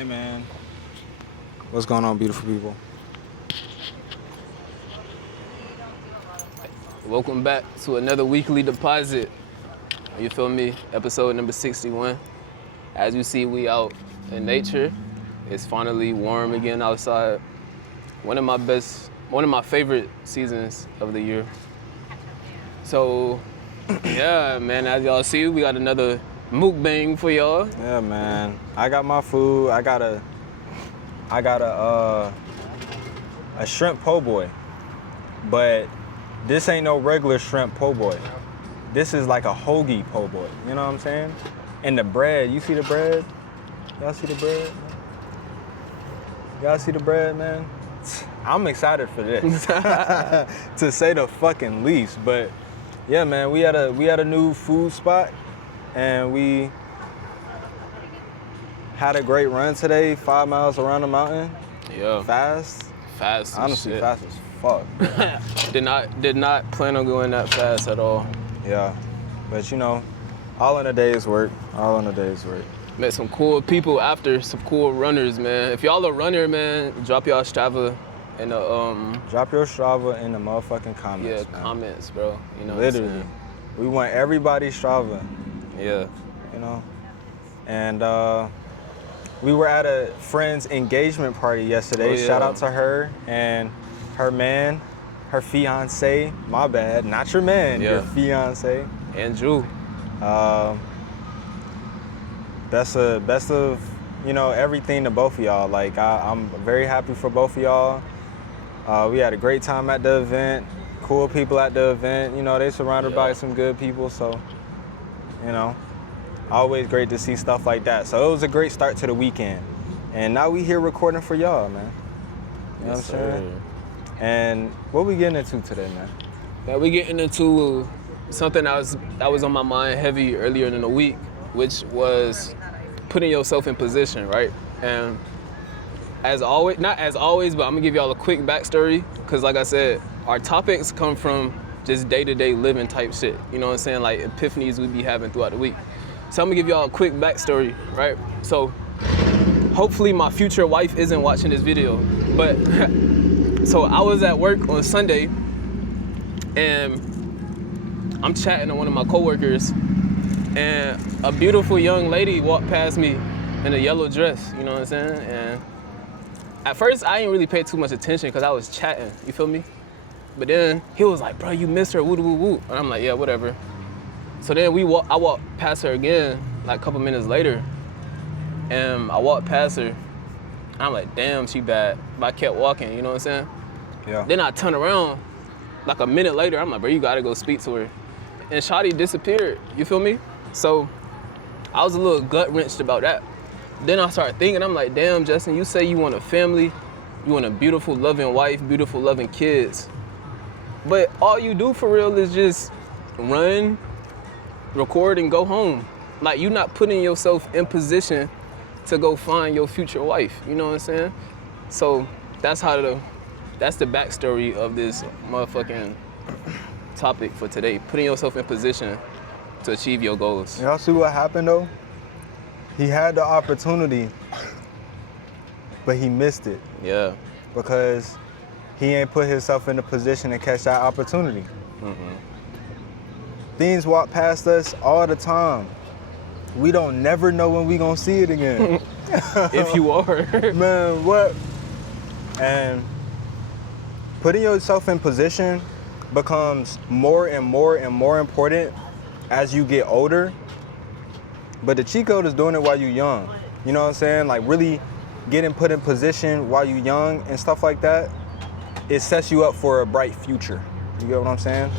Hey man, what's going on, beautiful people? Welcome back to another weekly deposit. You feel me? Episode number 61. As you see, we out in nature. It's finally warm again outside. One of my favorite seasons of the year. So, yeah, man, as y'all see, we got another mukbang for y'all. Yeah, man, I got my food. I got a shrimp po' boy, but this ain't no regular shrimp po' boy. This is like a hoagie po' boy. You know what I'm saying? And the bread, you see the bread? Y'all see the bread? Y'all see the bread, man? I'm excited for this, to say the fucking least. But yeah, man, we had a new food spot, and we had a great run today. 5 miles around the mountain. Yeah. Fast. Fast. Honestly, shit. fast as fuck. Did not plan on going that fast at all. Yeah, but you know, all in a day's work. All in a day's work. Met some cool people after, some cool runners, man. If y'all a runner, man, drop y'all Strava in the Drop your Strava in the motherfucking comments. yeah, man. comments, bro. You know Literally, what I'm we want everybody's Strava. saying? Yeah. You know, and we were at a friend's engagement party yesterday. Oh, yeah. Shout out to her and her man, her fiance. My bad, not your man, Yeah. your fiance. And Drew. Best of you know, everything to both of y'all. Like I'm very happy for both of y'all. We had a great time at the event. Cool people at the event. You know, they surrounded by some good people. So, you know, always great to see stuff like that. So it was a great start to the weekend. And now we here recording for y'all, man. You know Yes, what I'm saying? sir. And what we getting into today, man? Now we getting into something that was on my mind heavy earlier in the week, which was putting yourself in position, right? And as always, not as always, but I'm gonna give y'all a quick backstory, because like I said, our topics come from just day-to-day living type shit. You know what I'm saying? Like epiphanies we be having throughout the week. So I'm gonna give y'all a quick backstory, right? So hopefully my future wife isn't watching this video, but so I was at work on Sunday, and I'm chatting to one of my coworkers, and a beautiful young lady walked past me in a yellow dress, you know what I'm saying? And at first, I didn't really pay too much attention because I was chatting, you feel me? But then he was like, bro, you missed her, woo woo woo. And I'm like, yeah, whatever. So then I walked past her again, like a couple minutes later, and I walked past her, and I'm like, damn, she bad. But I kept walking, you know what I'm saying? Yeah. Then I turn around, like a minute later, I'm like, bro, you gotta go speak to her. And Shawty disappeared, you feel me? So I was a little gut wrenched about that. Then I started thinking, I'm like, damn, Justin, you say you want a family, you want a beautiful, loving wife, beautiful, loving kids. But all you do for real is just run, record, and go home. Like, you're not putting yourself in position to go find your future wife, you know what I'm saying? So that's the backstory of this motherfucking topic for today. Putting yourself in position to achieve your goals. Y'all see what happened though? He had the opportunity, but he missed it Yeah. because he ain't put himself in a position to catch that opportunity. Things walk past us all the time. We don't never know when we gonna see it again. If you are. Man, what? And putting yourself in position becomes more and more and more important as you get older. But the cheat code is doing it while you're young. You know what I'm saying? Like really getting put in position while you're young and stuff like that, it sets you up for a bright future. You get what I'm saying?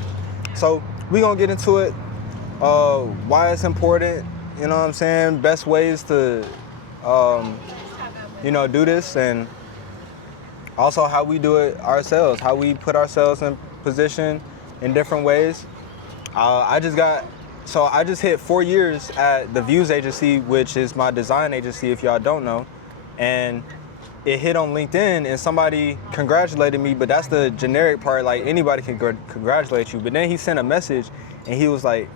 So we gonna get into it. Why it's important, you know what I'm saying? Best ways to, you know, do this, and also how we do it ourselves, how we put ourselves in position in different ways. I just hit 4 years at the Views Agency, which is my design agency, if y'all don't know. And it hit on LinkedIn, and somebody congratulated me, but that's the generic part, like anybody can congratulate you. But then he sent a message, and he was like,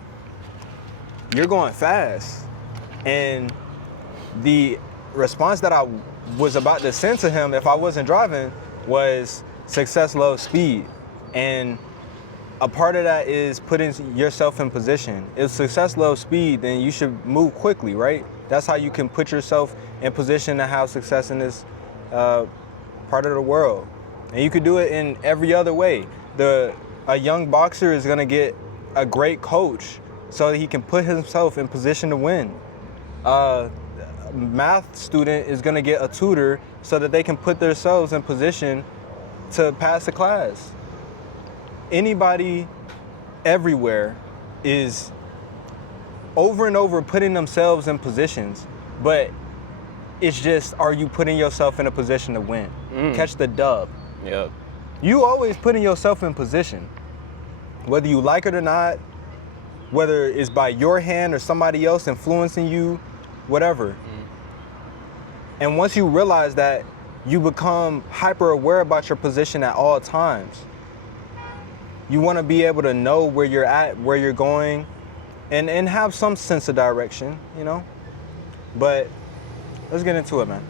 you're going fast. And the response that I was about to send to him if I wasn't driving was success loves speed. And a part of that is putting yourself in position. If success loves speed, then you should move quickly, right? That's how you can put yourself in position to have success in this part of the world. And you could do it in every other way. A young boxer is gonna get a great coach so that he can put himself in position to win. A math student is gonna get a tutor so that they can put themselves in position to pass the class. Anybody everywhere is over and over putting themselves in positions, but it's just, are you putting yourself in a position to win? Catch the dub. Yep. You always putting yourself in position, whether you like it or not, whether it's by your hand or somebody else influencing you, whatever. And once you realize that, you become hyper aware about your position at all times. You want to be able to know where you're at, where you're going, and have some sense of direction, you know? But let's get into it, man.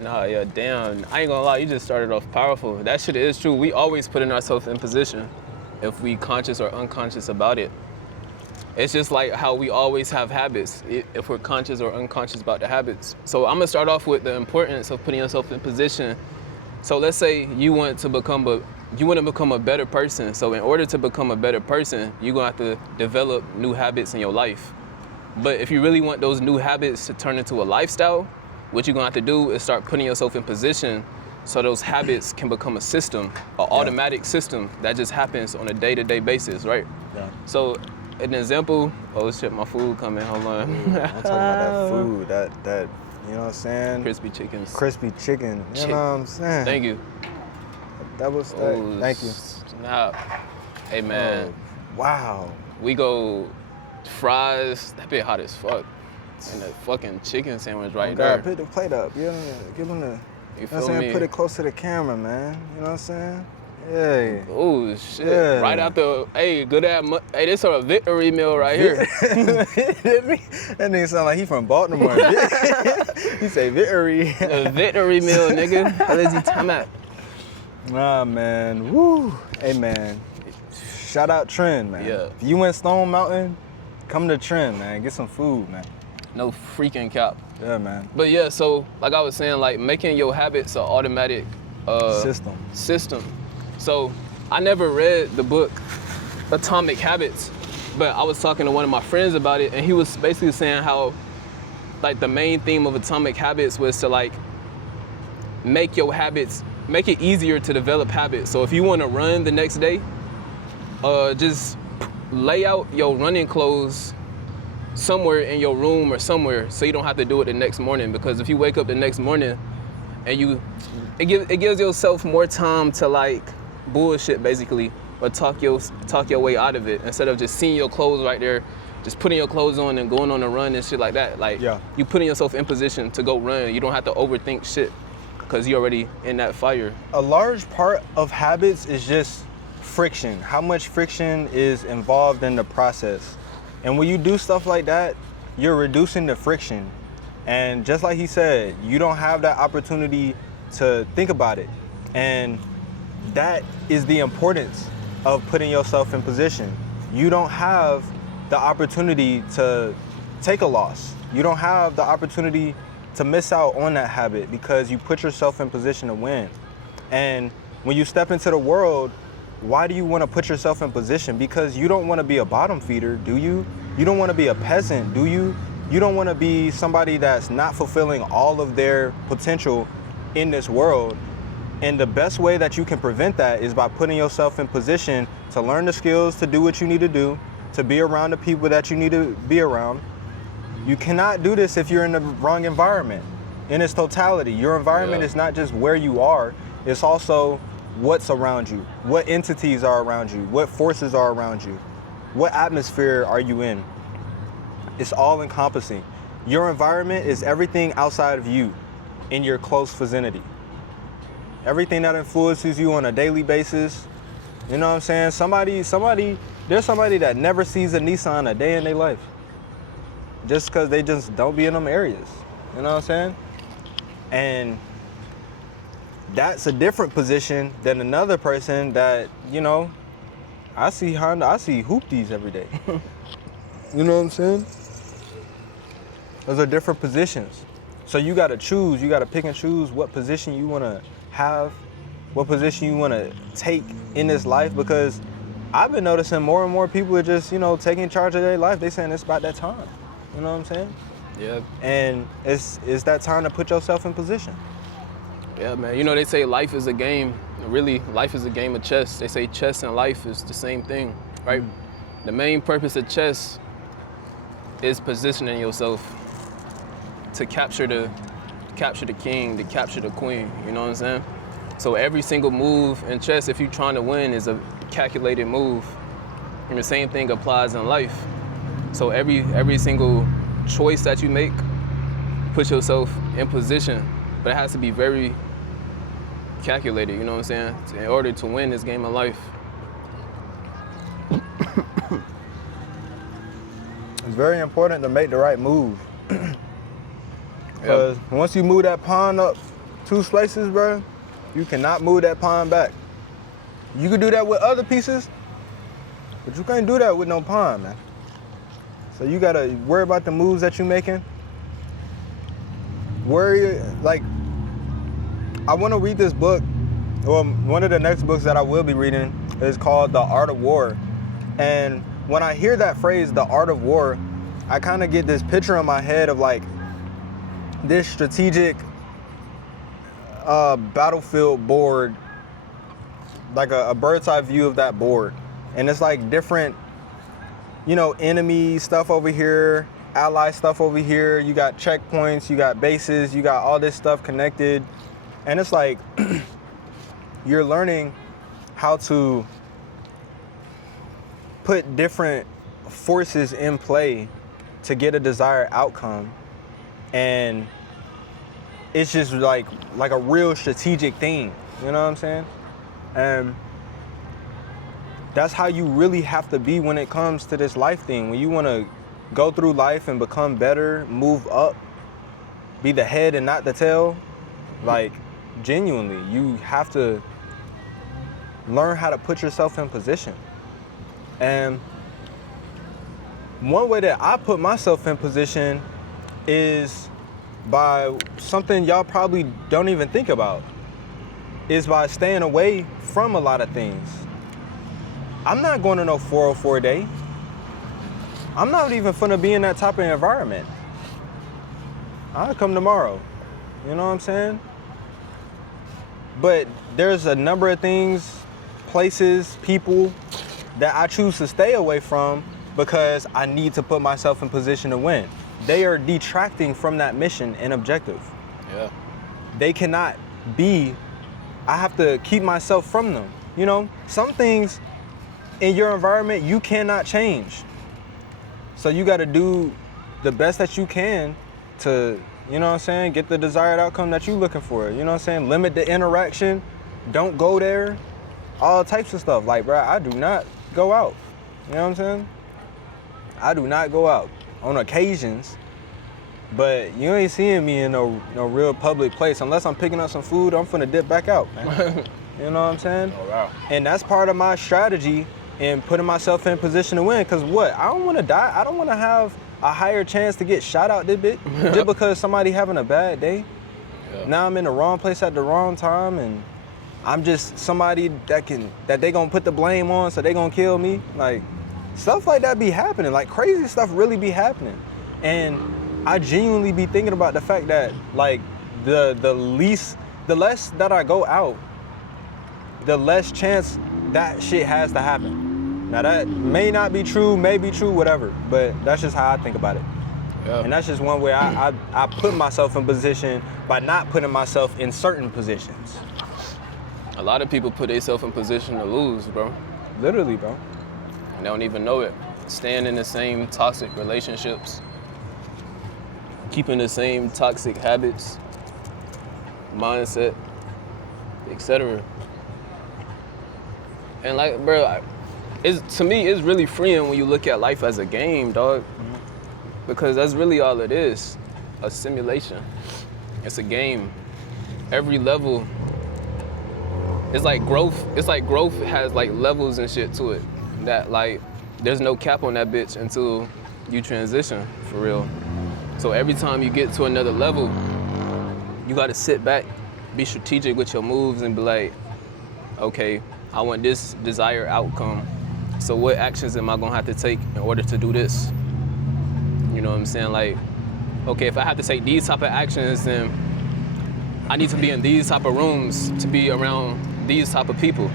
Nah, yeah, damn. I ain't gonna lie, you just started off powerful. That shit is true. We always putting ourselves in position if we conscious or unconscious about it. It's just like how we always have habits, if we're conscious or unconscious about the habits. So I'm gonna start off with the importance of putting yourself in position. So let's say you want to become a better person. So in order to become a better person, you're gonna have to develop new habits in your life. But if you really want those new habits to turn into a lifestyle, what you're gonna have to do is start putting yourself in position so those habits can become a system, an automatic system that just happens on a day-to-day basis, right? Yeah. So an example, oh shit, my food coming, hold on. I'm talking about that food, that, you know what I'm saying? Crispy chickens. Crispy chicken, you know what I'm saying? Thank you. That was that. Oh, Thank you. Snap. Hey man, Wow. we go fries, that bit hot as fuck. And the fucking chicken sandwich right there. Pick the plate up. Yeah, give him the. You You know what I'm feel saying? me? Put it close to the camera, man. You know what I'm saying? Yeah. Oh shit! Yeah. Right after, hey, good at, hey, this is a victory meal right here. That nigga sound like he from Baltimore. He say victory. A victory meal, nigga. What is he talking about? Nah, man. Woo. Hey, man. Shout out Trend, man. Yeah. If you in Stone Mountain, come to Trend, man. Get some food, man. No freaking cap. Yeah, man. But yeah, so like I was saying, like making your habits an automatic system. So I never read the book Atomic Habits, but I was talking to one of my friends about it, and he was basically saying how like the main theme of Atomic Habits was to like make it easier to develop habits. So if you want to run the next day, just lay out your running clothes somewhere in your room or somewhere so you don't have to do it the next morning, because if you wake up the next morning and it gives yourself more time to like bullshit basically, or talk your way out of it, instead of just seeing your clothes right there, just putting your clothes on and going on a run and shit like that. Like you putting yourself in position to go run. You don't have to overthink shit because you're already in that fire. A large part of habits is just friction. How much friction is involved in the process. And when you do stuff like that, you're reducing the friction. And just like he said, you don't have that opportunity to think about it. And that is the importance of putting yourself in position. You don't have the opportunity to take a loss. You don't have the opportunity to miss out on that habit because you put yourself in position to win. And when you step into the world, why do you want to put yourself in position? Because you don't want to be a bottom feeder, do you? You don't want to be a peasant, do you? You don't want to be somebody that's not fulfilling all of their potential in this world. And the best way that you can prevent that is by putting yourself in position to learn the skills, to do what you need to do, to be around the people that you need to be around. You cannot do this if you're in the wrong environment. In its totality, your environment is not just where you are, it's also what's around you, what entities are around you, what forces are around you, what atmosphere are you in. It's all encompassing. Your environment is everything outside of you in your close vicinity. Everything that influences you on a daily basis. You know what I'm saying? There's somebody that never sees a Nissan a day in their life. Just because they just don't be in them areas. You know what I'm saying? And that's a different position than another person that, you know, I see hoopties every day. You know what I'm saying? Those are different positions. So you gotta choose, you gotta pick and choose what position you wanna have, what position you wanna take in this life, because I've been noticing more and more people are just, you know, taking charge of their life. They saying it's about that time. You know what I'm saying? Yeah. And it's that time to put yourself in position. Yeah, man. You know, they say life is a game. Really, life is a game of chess. They say chess and life is the same thing, right? The main purpose of chess is positioning yourself to capture the king, to capture the queen. You know what I'm saying? So every single move in chess, if you're trying to win, is a calculated move. And the same thing applies in life. So every single choice that you make, put yourself in position, but it has to be very calculated, you know what I'm saying? In order to win this game of life. It's very important to make the right move. Because once you move that pawn up 2 spaces, bro, you cannot move that pawn back. You can do that with other pieces, but you can't do that with no pawn, man. So you gotta worry about the moves that you're making. I wanna read this book. Well, one of the next books that I will be reading is called The Art of War. And when I hear that phrase, the art of war, I kind of get this picture in my head of like this strategic battlefield board, like a bird's eye view of that board. And it's like different, you know, enemy stuff over here, ally stuff over here. You got checkpoints, you got bases, you got all this stuff connected. And it's like you're learning how to put different forces in play to get a desired outcome. And it's just like a real strategic thing, you know what I'm saying? And that's how you really have to be when it comes to this life thing. When you want to go through life and become better, move up, be the head and not the tail, like genuinely, you have to learn how to put yourself in position. And one way that I put myself in position is by something y'all probably don't even think about, is by staying away from a lot of things. I'm not going to no 404 day. I'm not even finna be in that type of environment. I'll come tomorrow. You know what I'm saying? But there's a number of things, places, people that I choose to stay away from because I need to put myself in position to win. They are detracting from that mission and objective. Yeah. They cannot be, I have to keep myself from them. You know, some things in your environment you cannot change. So you gotta do the best that you can to, you know what I'm saying, get the desired outcome that you're looking for. You know what I'm saying? Limit the interaction, don't go there, all types of stuff. Like, bro, I do not go out. You know what I'm saying? I do not go out on occasions, but you ain't seeing me in no real public place. Unless I'm picking up some food, I'm finna dip back out, man. You know what I'm saying? Oh, wow. And that's part of my strategy in putting myself in position to win. Cause what? I don't wanna die. I don't wanna have a higher chance to get shot out this bit just because somebody having a bad day. Yeah. Now I'm in the wrong place at the wrong time, and I'm just somebody that they gonna put the blame on, so they gonna kill me. Like, stuff like that be happening. Like, crazy stuff really be happening. And I genuinely be thinking about the fact that, like, the less that I go out, the less chance that shit has to happen. Now that may not be true, may be true, whatever, but that's just how I think about it. Yeah. And that's just one way I put myself in position by not putting myself in certain positions. A lot of people put themselves in position to lose, bro. Literally, bro. And they don't even know it. Staying in the same toxic relationships, keeping the same toxic habits, mindset, etc. And like, bro, to me, it's really freeing when you look at life as a game, dog. Mm-hmm. Because that's really all it is, a simulation. It's a game. every level, it's like growth has like levels and shit to it. That like, there's no cap on that bitch until you transition, for real. So every time you get to another level, you gotta sit back, be strategic with your moves and be like, okay, I want this desired outcome. So what actions am I gonna have to take in order to do this? You know what I'm saying? Like, okay, if I have to take these type of actions, then I need to be in these type of rooms to be around these type of people.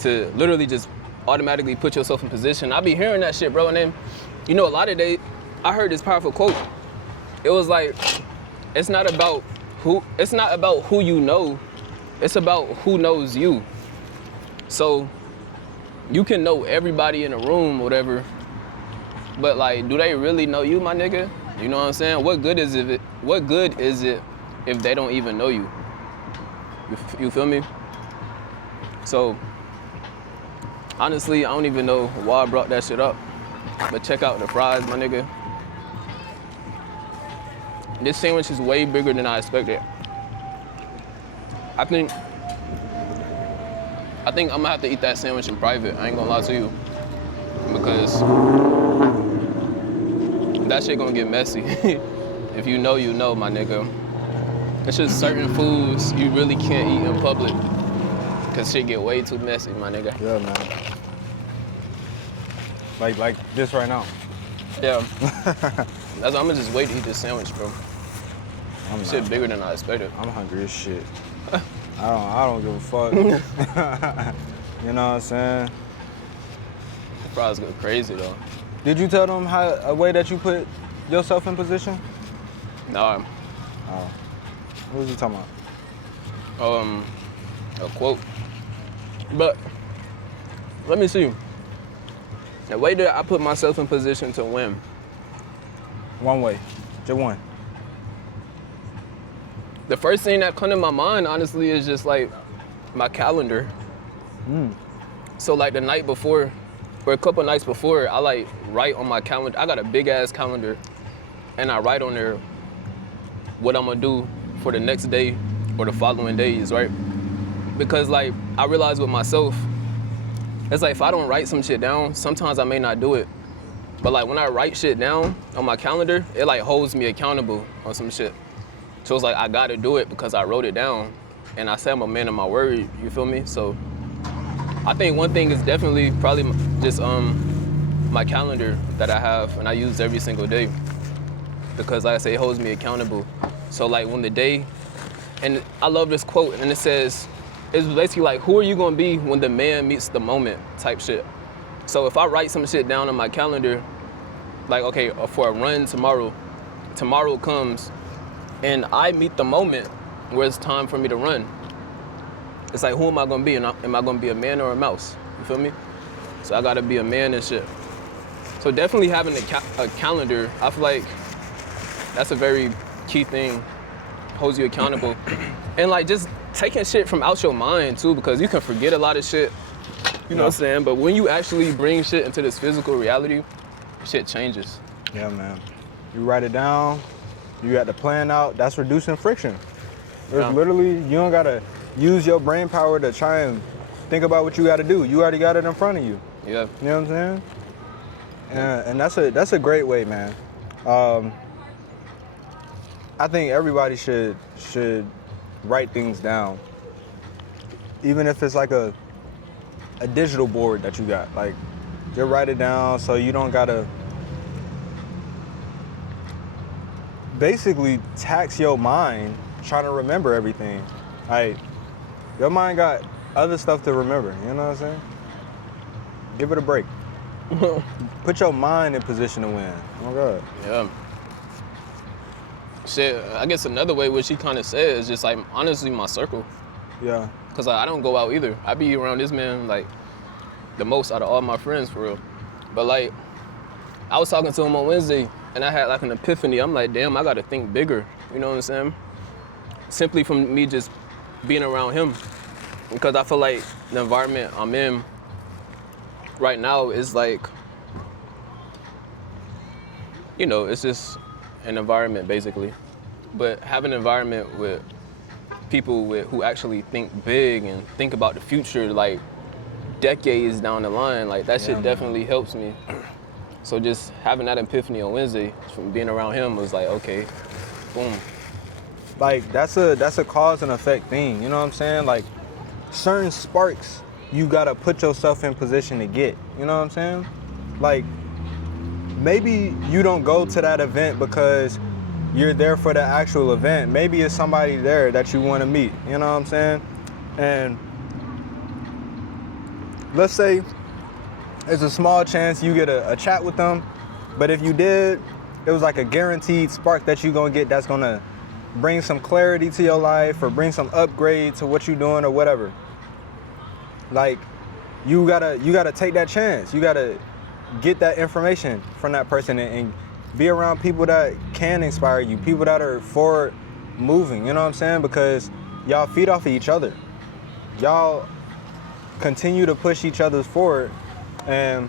To literally just automatically put yourself in position. I be hearing that shit, bro, and then, you know, a lot of days, I heard this powerful quote. It was like, it's not about who you know, it's about who knows you. So you can know everybody in a room, whatever, but like, do they really know you, my nigga? You know what I'm saying? What good is it if they don't even know you? You feel me? So honestly, I don't even know why I brought that shit up, but check out the fries, my nigga. This sandwich is way bigger than I expected. I think I'm gonna have to eat that sandwich in private. I ain't gonna lie to you, because that shit gonna get messy. If you know, my nigga. It's just certain foods you really can't eat in public, cause shit get way too messy, my nigga. Yeah, man. Like this right now. Yeah. I'm gonna just wait to eat this sandwich, bro. Shit bigger than I expected. I'm hungry as shit. I don't give a fuck. You know what I'm saying? The fries go crazy though. Did you tell them a way that you put yourself in position? No. Oh. What was you talking about? A quote. But let me see. The way that I put myself in position to win. One way. Just one. The first thing that comes to my mind, honestly, is just like my calendar. So like the night before, or a couple nights before, I like write on my calendar. I got a big ass calendar, and I write on there what I'm gonna do for the next day or the following days, right? Because like I realize with myself, it's like if I don't write some shit down, sometimes I may not do it. But like when I write shit down on my calendar, it like holds me accountable on some shit. So it's like I gotta do it because I wrote it down and I said I'm a man of my word, you feel me? So I think one thing is definitely probably just my calendar that I have and I use every single day, because like I say, it holds me accountable. So like when the day, and I love this quote, and it says, it's basically like, who are you gonna be when the man meets the moment type shit. So if I write some shit down on my calendar, like, okay, for a run tomorrow comes and I meet the moment where it's time for me to run. It's like, who am I gonna be? And am I gonna be a man or a mouse? You feel me? So I gotta be a man and shit. So definitely having a calendar, I feel like that's a very key thing. Holds you accountable. And like just taking shit from out your mind too, because you can forget a lot of shit. You know what I'm saying? But when you actually bring shit into this physical reality, shit changes. Yeah, man. You write it down, you got the plan out, that's reducing friction. There's literally, you don't gotta use your brain power to try and think about what you gotta do. You already got it in front of you. Yeah. You know what I'm saying? And that's a great way, man. I think everybody should write things down. Even if it's like a digital board that you got. Like, just write it down so you don't gotta basically tax your mind trying to remember everything. Like, your mind got other stuff to remember, you know what I'm saying? Give it a break. Put your mind in position to win. Oh my God. Yeah. Shit, I guess another way what she kind of said is just like, honestly, my circle. Yeah. Cause I don't go out either. I be around this man like the most out of all my friends, for real. But like, I was talking to him on Wednesday and I had like an epiphany. I'm like, damn, I gotta think bigger. You know what I'm saying? Simply from me just being around him. Because I feel like the environment I'm in right now is like, you know, it's just an environment basically. But having an environment with people who actually think big and think about the future, like decades down the line. Like that shit definitely helps me. So just having that epiphany on Wednesday from being around him was like, okay, boom. Like that's a cause and effect thing. You know what I'm saying? Like certain sparks, you gotta put yourself in position to get. You know what I'm saying? Like maybe you don't go to that event because you're there for the actual event. Maybe it's somebody there that you want to meet. You know what I'm saying? And let's say there's a small chance you get a chat with them, but if you did, it was like a guaranteed spark that you're gonna get that's gonna bring some clarity to your life or bring some upgrade to what you're doing or whatever. Like you gotta take that chance. You gotta get that information from that person and be around people that can inspire you, people that are forward moving, you know what I'm saying? Because y'all feed off of each other. Y'all continue to push each other forward, and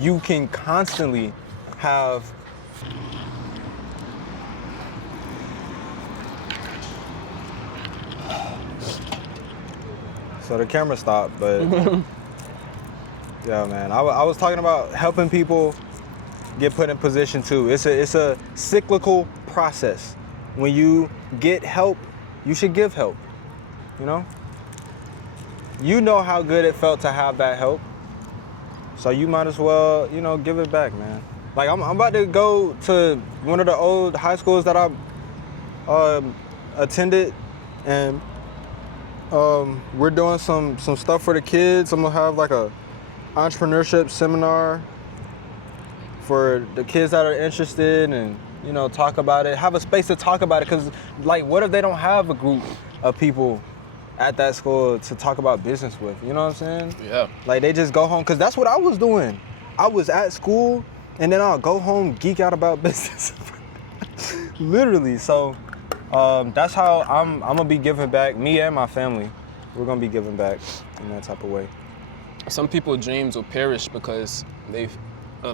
you can constantly have so the camera stopped, but yeah, man, I was talking about helping people get put in position too. It's a cyclical process. When you get help, you should give help. You know how good it felt to have that help, so you might as well, give it back, man. Like I'm about to go to one of the old high schools that I attended, and we're doing some stuff for the kids. I'm gonna have like a entrepreneurship seminar for the kids that are interested, and talk about it, have a space to talk about it. Because like, what if they don't have a group of people at that school to talk about business with? You know what I'm saying? Yeah. Like they just go home, because that's what I was doing. I was at school and then I'll go home, geek out about business. Literally. So that's how I'm gonna be giving back. Me and my family, we're gonna be giving back in that type of way. Some people's dreams will perish because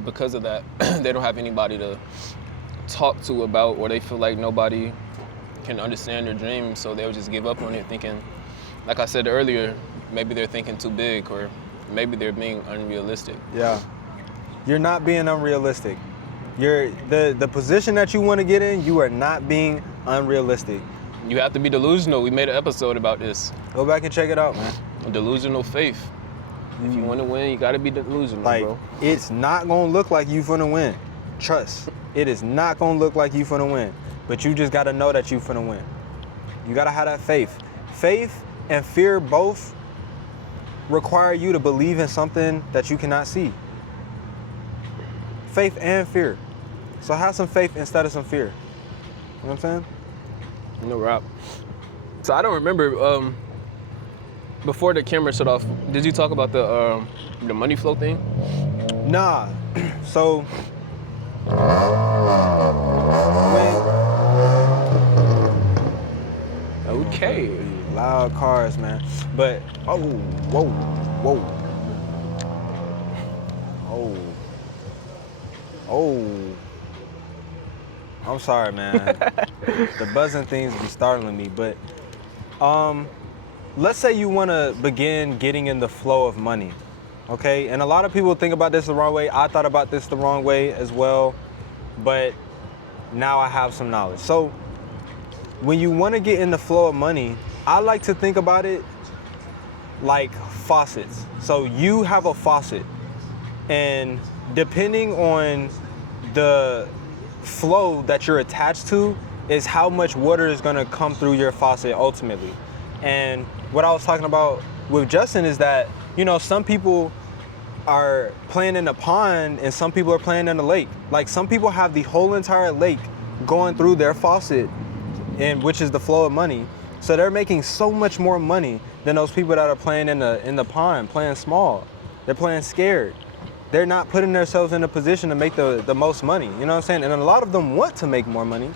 because of that, they don't have anybody to talk to about, or they feel like nobody can understand their dreams, so they'll just give up on it, thinking, like I said earlier, maybe they're thinking too big, or maybe they're being unrealistic. Yeah, you're not being unrealistic. You're the position that you want to get in, you are not being unrealistic. You have to be delusional. We made an episode about this. Go back and check it out, man. Delusional faith. If you want to win, you got to be delusional, like, bro. It's not going to look like you finna win. Trust. It is not going to look like you finna win. But you just got to know that you finna win. You got to have that faith. Faith and fear both require you to believe in something that you cannot see. Faith and fear. So have some faith instead of some fear. You know what I'm saying? No rap. So I don't remember, before the camera shut off, did you talk about the money flow thing? Nah. So okay. Loud cars, man. But whoa. I'm sorry, man. The buzzing things be startling me, but let's say you want to begin getting in the flow of money, okay? And a lot of people think about this the wrong way. I thought about this the wrong way as well, but now I have some knowledge. So when you want to get in the flow of money, I like to think about it like faucets. So you have a faucet, and depending on the flow that you're attached to is how much water is going to come through your faucet ultimately. And what I was talking about with Justin is that, some people are playing in a pond and some people are playing in a lake. Like, some people have the whole entire lake going through their faucet, and which is the flow of money. So they're making so much more money than those people that are playing in the pond, playing small. They're playing scared. They're not putting themselves in a position to make the most money. You know what I'm saying? And a lot of them want to make more money.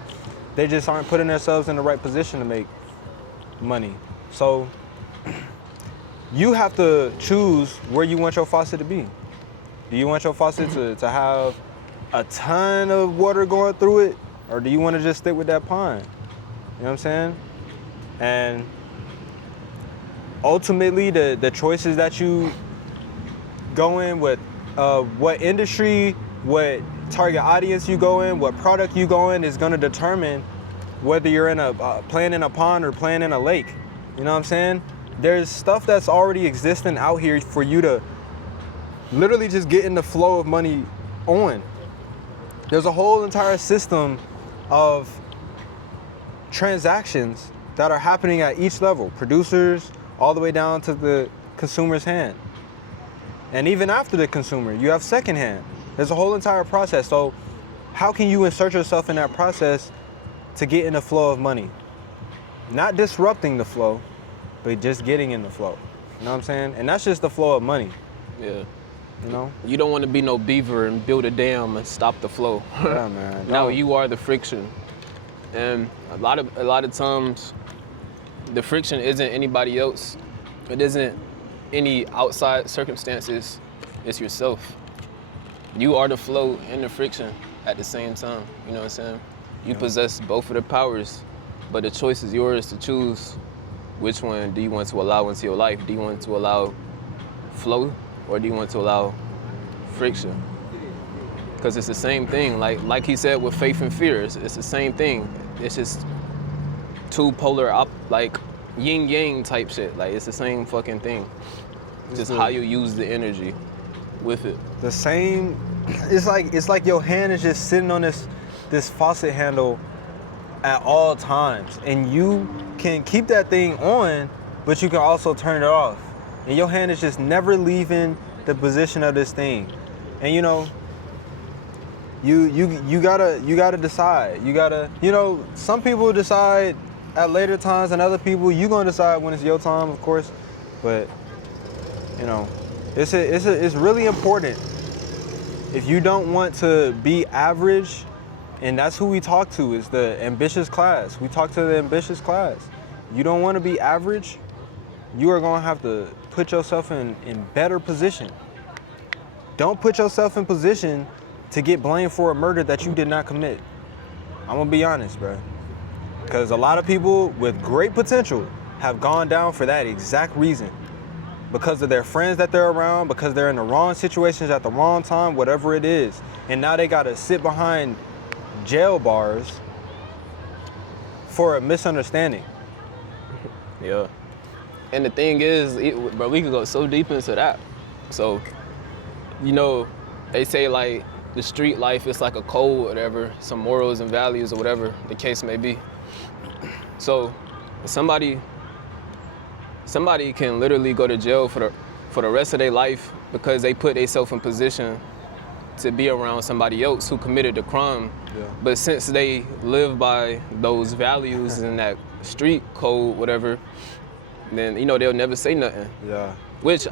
They just aren't putting themselves in the right position to make money. So you have to choose where you want your faucet to be. Do you want your faucet to have a ton of water going through it? Or do you want to just stick with that pond? You know what I'm saying? And ultimately, the choices that you go in with, what industry, what target audience you go in, what product you go in is gonna determine whether you're in a playing in a pond or playing in a lake. You know what I'm saying? There's stuff that's already existing out here for you to literally just get in the flow of money on. There's a whole entire system of transactions that are happening at each level, producers all the way down to the consumer's hand. And even after the consumer, you have secondhand. There's a whole entire process. So how can you insert yourself in that process to get in the flow of money? Not disrupting the flow, but just getting in the flow. You know what I'm saying? And that's just the flow of money. Yeah. You know? You don't want to be no beaver and build a dam and stop the flow. Yeah, man. Now you are the friction. And a lot of times the friction isn't anybody else. It isn't any outside circumstances. It's yourself. You are the flow and the friction at the same time. You know what I'm saying? You possess both of the powers, but the choice is yours to choose which one do you want to allow into your life. Do you want to allow flow or do you want to allow friction? Because it's the same thing. Like he said with faith and fear, it's the same thing. It's just two polar, like yin yang type shit. Like it's the same fucking thing. Just how you use the energy with it. The same, it's like your hand is just sitting on this faucet handle at all times, and you can keep that thing on, but you can also turn it off. And your hand is just never leaving the position of this thing. And you know, you gotta decide. You gotta, you know, some people decide at later times than other people. You gonna decide when it's your time, of course. But you know, it's really important. If you don't want to be average, and that's who we talk to, is the ambitious class. We talk to the ambitious class. You don't want to be average, you are gonna have to put yourself in better position. Don't put yourself in position to get blamed for a murder that you did not commit. I'm gonna be honest, bro. Because a lot of people with great potential have gone down for that exact reason. Because of their friends that they're around, because they're in the wrong situations at the wrong time, whatever it is. And now they gotta sit behind jail bars for a misunderstanding. Yeah. And the thing is, bro, we could go so deep into that. So, you know, they say like the street life is like a code, whatever, some morals and values or whatever the case may be. So somebody can literally go to jail for the rest of their life because they put themselves in position to be around somebody else who committed a crime. Yeah. But since they live by those values and that street code, whatever, then, you know, they'll never say nothing. Yeah. Which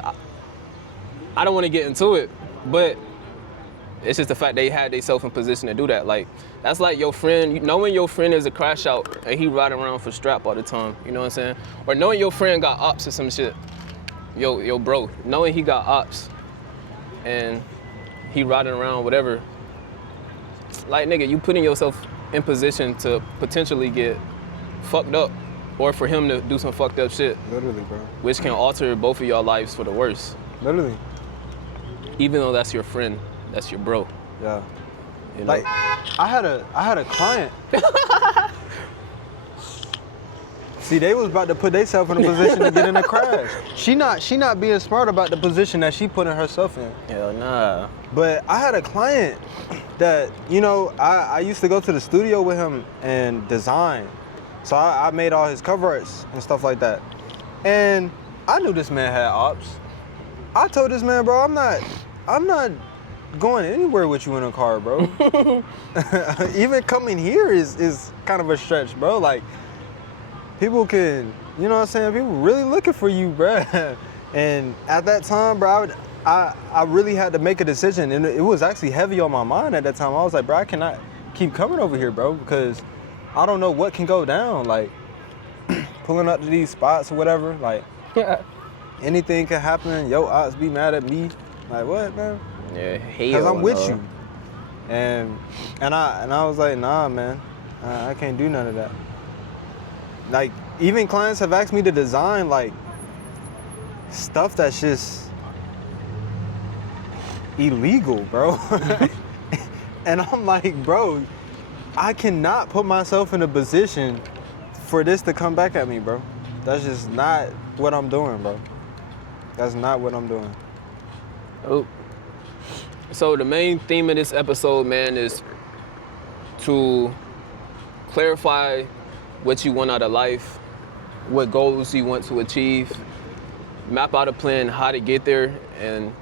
I don't want to get into it, but it's just the fact they had themselves in position to do that. Like, that's like your friend, knowing your friend is a crash out and he riding around for strap all the time, you know what I'm saying? Or knowing your friend got ops or some shit. Yo bro, knowing he got ops and he riding around, whatever. Like, nigga, you putting yourself in position to potentially get fucked up or for him to do some fucked up shit. Literally, bro. Which can alter both of y'all lives for the worse. Literally. Even though that's your friend, that's your bro. Yeah. You know? Like, I had a client. See, they was about to put themselves in a position to get in a crash. She not being smart about the position that she putting herself in. Hell nah. But I had a client that, you know, I used to go to the studio with him and design. So I made all his cover arts and stuff like that. And I knew this man had ops. I told this man, bro, I'm not going anywhere with you in a car, bro. Even coming here is kind of a stretch, bro. Like, people can, you know what I'm saying? People really looking for you, bro. And at that time, bro, I really had to make a decision, and it was actually heavy on my mind at that time. I was like, bro, I cannot keep coming over here, bro, because I don't know what can go down. Like, pulling up to these spots or whatever, like, anything can happen. Yo, ops be mad at me. Like, what, man? Yeah, hell. Because I'm with you. And I was like, nah, man, I can't do none of that. Like, even clients have asked me to design like stuff that's just illegal, bro. And I'm like, bro, I cannot put myself in a position for this to come back at me, bro. That's just not what I'm doing, bro. That's not what I'm doing. Oh. So the main theme of this episode, man, is to clarify what you want out of life, what goals you want to achieve, map out a plan how to get there, and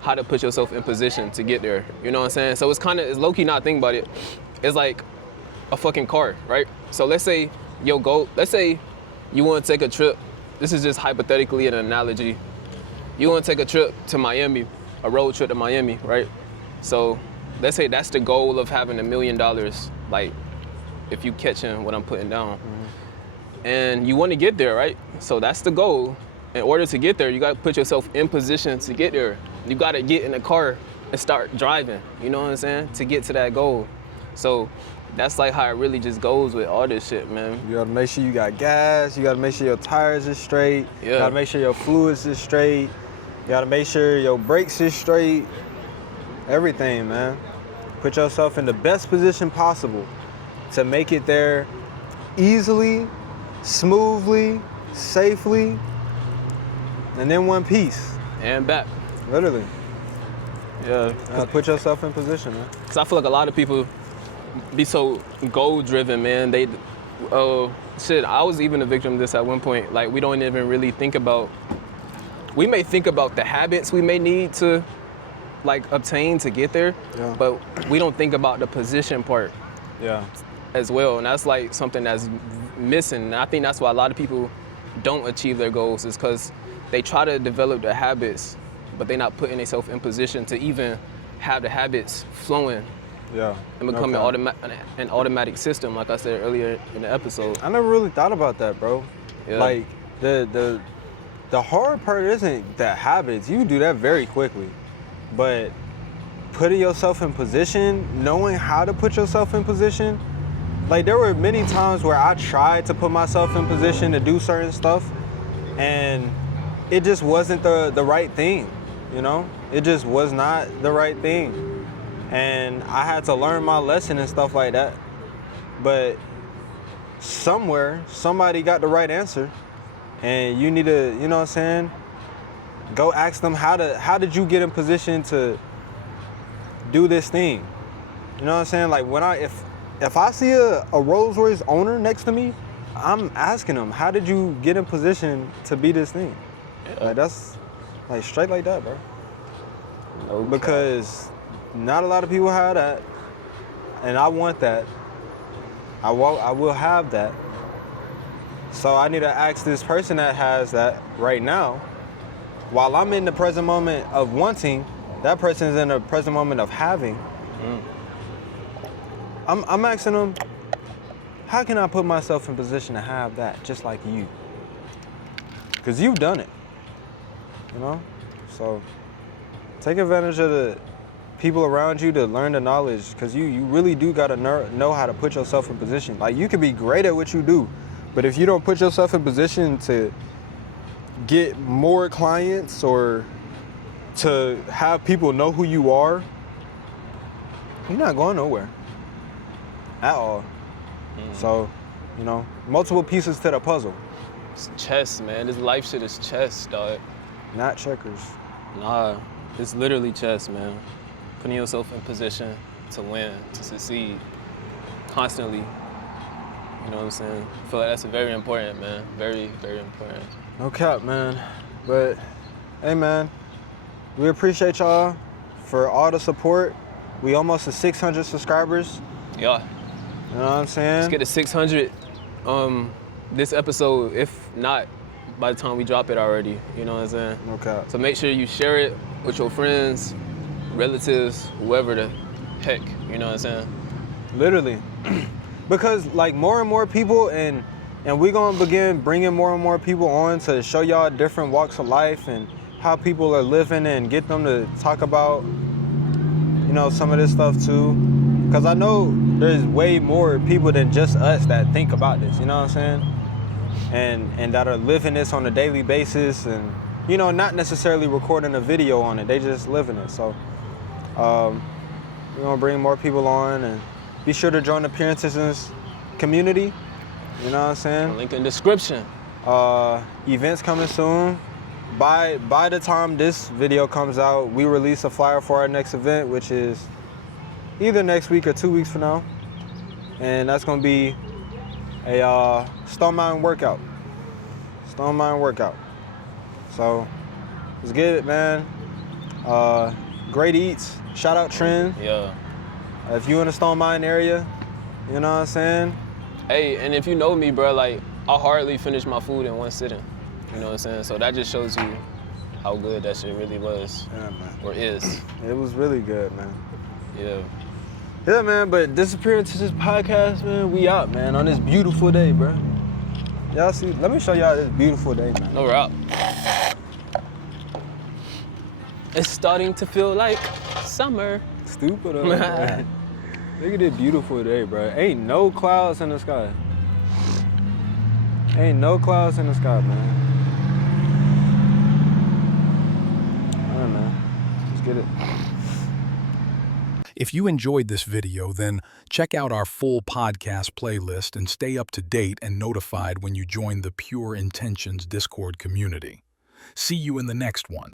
how to put yourself in position to get there. You know what I'm saying? So it's low-key not thinking about it. It's like a fucking car, right? So let's say your goal, let's say you want to take a trip. This is just hypothetically an analogy. You want to take a trip to Miami, a road trip to Miami, right? So let's say that's the goal of having $1 million, like if you catching what I'm putting down. Mm-hmm. And you want to get there, right? So that's the goal. In order to get there, you got to put yourself in position to get there. You got to get in the car and start driving, you know what I'm saying? To get to that goal. So that's like how it really just goes with all this shit, man. You gotta make sure you got gas, you gotta make sure your tires is straight, Yeah. You gotta make sure your fluids is straight, you gotta make sure your brakes is straight, everything, man. Put yourself in the best position possible to make it there easily, smoothly, safely, and in one piece. And back. Literally. Yeah. Put yourself in position, man. Cause I feel like a lot of people be so goal driven, man. They, I was even a victim of this at one point. Like we don't even really think about, we may think about the habits we may need to like obtain to get there, Yeah. but we don't think about the position part Yeah. as well. And that's like something that's missing. And I think that's why a lot of people don't achieve their goals is because they try to develop the habits, but they're not putting themselves in position to even have the habits flowing Yeah. and become Okay. an automatic system, like I said earlier in the episode. I never really thought about that, bro. Yeah. Like the hard part isn't the habits. You do that very quickly. But putting yourself in position, knowing how to put yourself in position, like there were many times where I tried to put myself in position to do certain stuff and it just wasn't the right thing, you know? It just was not the right thing. And I had to learn my lesson and stuff like that. But somewhere, somebody got the right answer. And you need to, you know what I'm saying? Go ask them how did you get in position to do this thing? You know what I'm saying? Like when if I see a Rolls Royce owner next to me, I'm asking them, how did you get in position to be this thing? Yeah. Like that's like straight like that, bro. Okay. Because not a lot of people have that, and I want that. I will have that. So I need to ask this person that has that right now. While I'm in the present moment of wanting, that person is in the present moment of having. I'm asking them, how can I put myself in position to have that just like you? Because you've done it, you know? So take advantage of the people around you to learn the knowledge, because you really do gotta know how to put yourself in position. Like you could be great at what you do, but if you don't put yourself in position to get more clients or to have people know who you are, you're not going nowhere at all. So, you know, multiple pieces to the puzzle, It's chess, man. This life shit is chess, dog. not checkers. Nah, it's literally chess, man. Putting yourself in position to win, to succeed, constantly. You know what I'm saying? I feel like that's very important, man. Very, very important. No cap, man. But, hey, man, we appreciate y'all for all the support. We almost at 600 subscribers. Yeah. You know what I'm saying? Let's get to 600 this episode, if not by the time we drop it already. You know what I'm saying? No cap. So make sure you share it with your friends, relatives, whoever the heck, you know what I'm saying? Literally. Because, like, more and more people, and we're going to begin bringing more and more people on to show y'all different walks of life and how people are living and get them to talk about, you know, some of this stuff too. Because I know there's way more people than just us that think about this, you know what I'm saying? and that are living this on a daily basis, and you know, not necessarily recording a video on it. They just living it. So we're gonna bring more people on, and be sure to join the Appearances in this community. You know what I'm saying? Link in description. Events coming soon. By the time this video comes out, we release a flyer for our next event, which is either next week or 2 weeks from now. And that's gonna be a Stone Mountain workout. Stone Mountain workout. So let's get it, man. Great eats. Shout out Trend. Yeah. If you in the Stone Mountain area, you know what I'm saying? Hey, and if you know me, bro, like, I hardly finish my food in one sitting. You know what I'm saying? So that just shows you how good that shit really was. Yeah, man. Or is. It was really good, man. Yeah. Yeah, man, but Disappearances podcast, man, we out, man, on this beautiful day, bro. Y'all see, let me show y'all this beautiful day, man. No, we're out. It's starting to feel like summer. Stupid, man. Look at this beautiful day, bro. Ain't no clouds in the sky. Ain't no clouds in the sky, man. All right, man. Let's get it. If you enjoyed this video, then check out our full podcast playlist and stay up to date and notified when you join the Pure Intentions Discord community. See you in the next one.